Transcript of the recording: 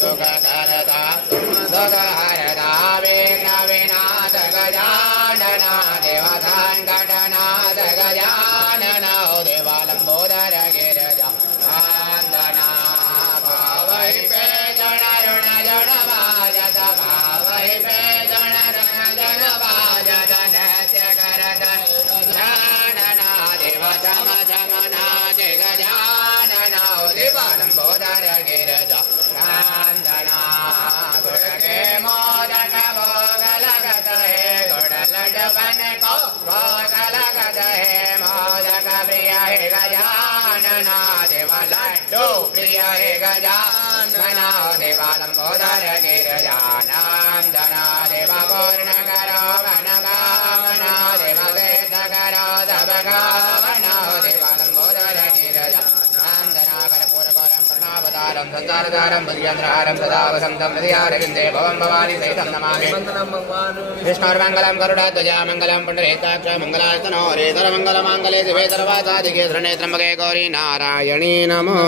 सुखकरदा सुखहरदा विघ्नविनाश गजानना देवसङ्कटनाश गजानन देवालम्बोदर गिरिजा वन्दना भावै पेजन ऋण जन वाजत भावै पेजन ऋण जन वाजत नृत्य करत गजानना देव चम चमनाच गजानना देवालम्बोदर गिरिजा वन्दना गुड़ के मोदक भोग लगत है गुड़ लड्डूपन को भोग लगत है मोदक प्रिय है गजानना देव लड्डू प्रिय है गजानना देवालम्बोदर गिरिजानन्दना देव पूर्ण करो मनोकामना देव सिद्ध करो सब कामना देवालम्बोदर गिरिजानन्दना कर्पूरगौरं करुणावतारं संसारसारं भुजगेन्द्रहारं सदा वसन्तं हृदयारविन्दे भवं भवानी सहितं नमामि विष्णुर्मङ्गलं गरुडध्वजा मङ्गलं पुण्डरीकाक्ष मङ्गलास्तनो हरेतरमङ्गलमाङ्गले शिवे सर्वासाधिके शरण्ये त्र्यम्बके गौरी नारायणी नमः।